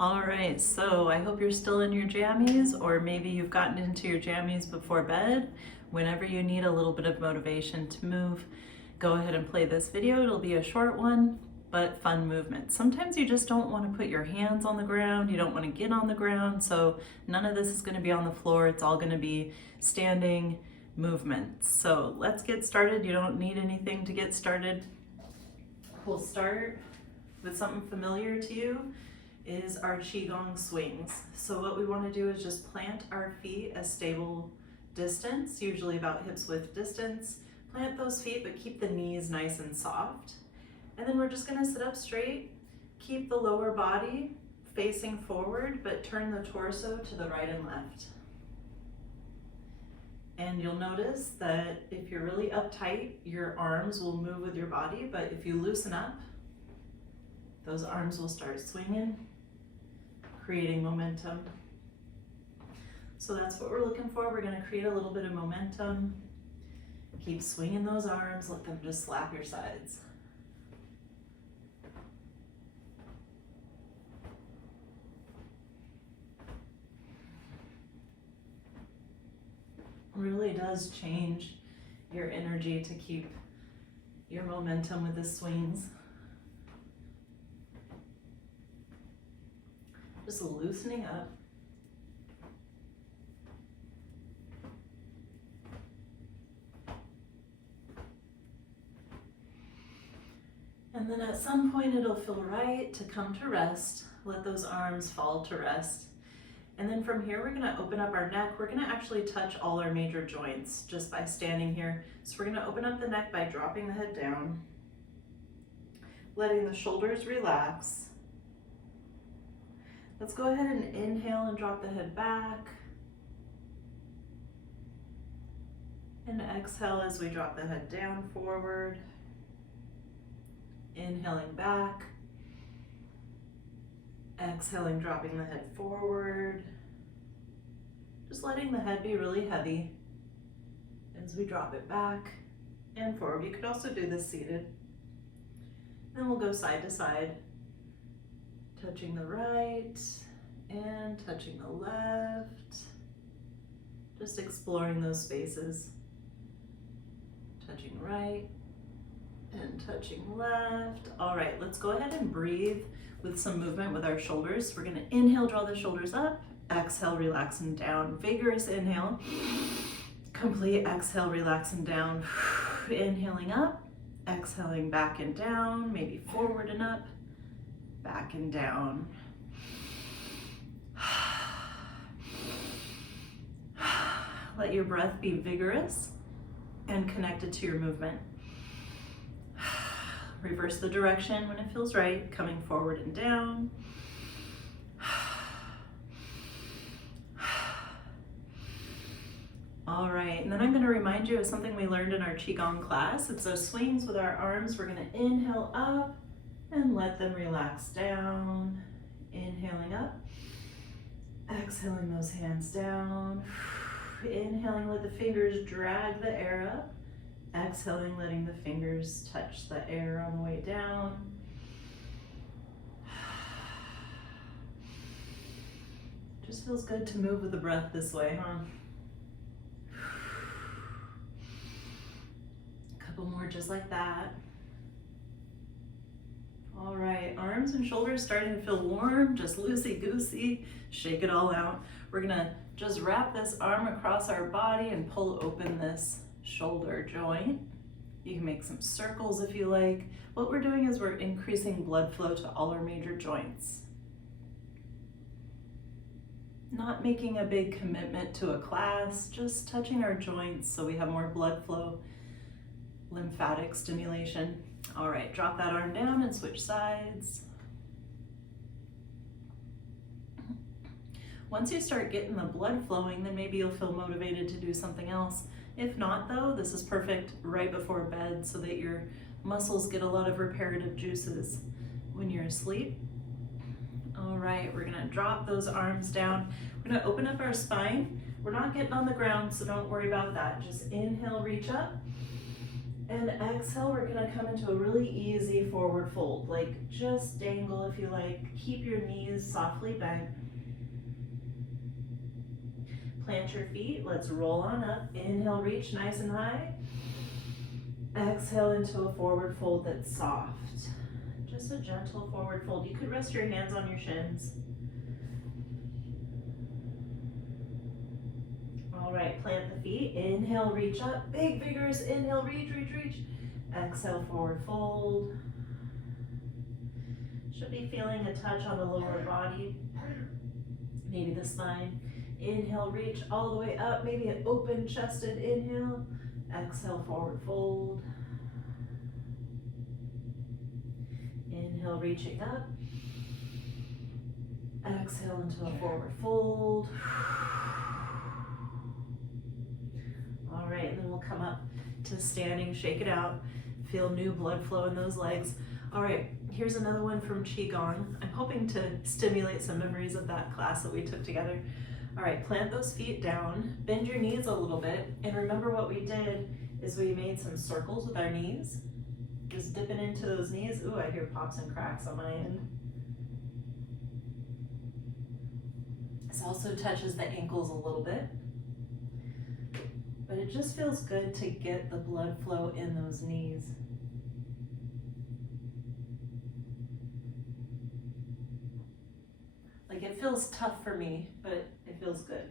All right, so I hope you're still in your jammies, or maybe you've gotten into your jammies before bed. Whenever you need a little bit of motivation to move, go ahead and play this video. It'll be a short one, but fun movement. Sometimes you just don't want to put your hands on the ground, you don't want to get on the ground, so none of this is going to be on the floor. It's all going to be standing movements. So let's get started. You don't need anything to get started. We'll start with something familiar to you, is our Qigong swings. So what we want to do is just plant our feet a stable distance, usually about hips width distance. Plant those feet, but keep the knees nice and soft. And then we're just going to sit up straight, keep the lower body facing forward, but turn the torso to the right and left. And you'll notice that if you're really uptight, your arms will move with your body, but if you loosen up, those arms will start swinging, creating momentum. So that's what we're looking for. We're going to create a little bit of momentum. Keep swinging those arms, let them just slap your sides. Really does change your energy to keep your momentum with the swings. Just loosening up. And then at some point it'll feel right to come to rest. Let those arms fall to rest. And then from here, we're gonna open up our neck. We're gonna actually touch all our major joints just by standing here. So we're gonna open up the neck by dropping the head down, letting the shoulders relax. Let's go ahead and inhale and drop the head back. And exhale as we drop the head down forward. Inhaling back. Exhaling, dropping the head forward. Just letting the head be really heavy as we drop it back and forward. You could also do this seated. Then we'll go side to side, touching the right and touching the left. Just exploring those spaces. Touching right and touching left. All right, let's go ahead and breathe with some movement with our shoulders. We're gonna inhale, draw the shoulders up. Exhale, relax and down. Vigorous inhale. Complete exhale, relax and down. Inhaling up, exhaling back and down, maybe forward and up, back and down. Let your breath be vigorous and connected to your movement. Reverse the direction when it feels right, coming forward and down. All right, and then I'm gonna remind you of something we learned in our Qigong class. It's those swings with our arms. We're gonna inhale up and let them relax down. Inhaling up, exhaling those hands down. Inhaling, let the fingers drag the air up. Exhaling, letting the fingers touch the air on the way down. Just feels good to move with the breath this way, huh? A couple more just like that. All right, arms and shoulders starting to feel warm, just loosey-goosey. Shake it all out. We're gonna just wrap this arm across our body and pull open this shoulder joint. You can make some circles if you like. What we're doing is we're increasing blood flow to all our major joints. Not making a big commitment to a class, just touching our joints so we have more blood flow, lymphatic stimulation. All right, drop that arm down and switch sides. Once you start getting the blood flowing, then maybe you'll feel motivated to do something else. If not though, this is perfect right before bed so that your muscles get a lot of reparative juices when you're asleep. All right, we're gonna drop those arms down. We're gonna open up our spine. We're not getting on the ground, so don't worry about that. Just inhale, reach up. And exhale, we're gonna come into a really easy forward fold. Like just dangle if you like. Keep your knees softly bent. Plant your feet, let's roll on up. Inhale, reach nice and high. Exhale into a forward fold that's soft. Just a gentle forward fold. You could rest your hands on your shins. All right, plant the feet. Inhale, reach up. Big, vigorous inhale, reach, reach, reach. Exhale, forward fold. Should be feeling a touch on the lower body, maybe the spine. Inhale, reach all the way up, maybe an open chested inhale. Exhale, forward fold. Inhale, reaching up. Exhale into a forward fold. All right, and then we'll come up to standing, shake it out. Feel new blood flow in those legs. All right, here's another one from Qigong. I'm hoping to stimulate some memories of that class that we took together. All right, plant those feet down, bend your knees a little bit, and remember what we did is we made some circles with our knees. Just dipping into those knees. Ooh, I hear pops and cracks on my end. This also touches the ankles a little bit. But it just feels good to get the blood flow in those knees. Like it feels tough for me, but it feels good.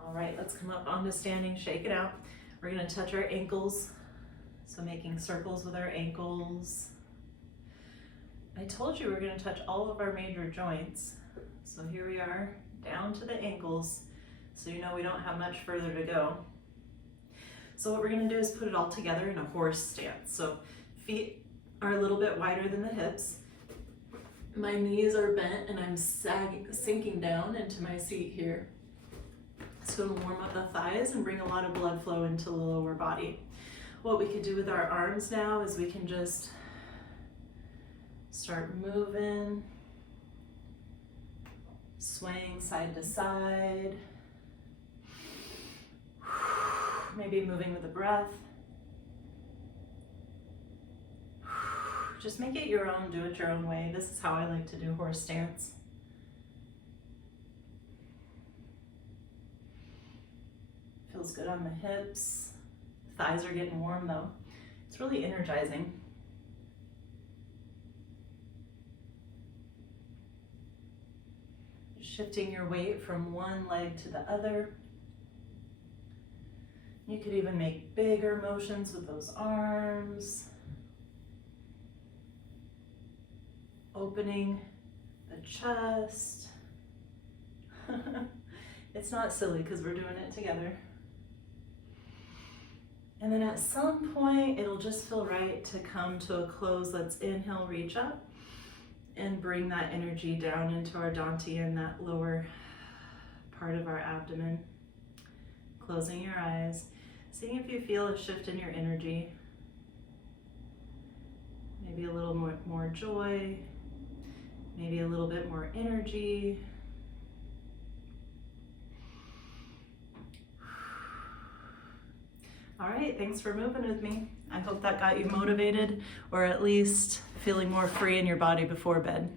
All right, let's come up onto standing, shake it out. We're gonna touch our ankles. So making circles with our ankles. I told you we're gonna touch all of our major joints. So here we are, down to the ankles. So you know we don't have much further to go. So what we're gonna do is put it all together in a horse stance. So feet are a little bit wider than the hips. My knees are bent and I'm sinking down into my seat here. It's gonna warm up the thighs and bring a lot of blood flow into the lower body. What we could do with our arms now is we can just start moving, swaying side to side, maybe moving with the breath. Just make it your own, do it your own way. This is how I like to do horse stance. Feels good on the hips. Thighs are getting warm though. It's really energizing. Shifting your weight from one leg to the other. You could even make bigger motions with those arms. Opening the chest. It's not silly because we're doing it together. And then at some point, it'll just feel right to come to a close. Let's inhale, reach up, and bring that energy down into our dantian, that lower part of our abdomen. Closing your eyes, seeing if you feel a shift in your energy. Maybe a little more joy, maybe a little bit more energy. All right, thanks for moving with me. I hope that got you motivated or at least feeling more free in your body before bed.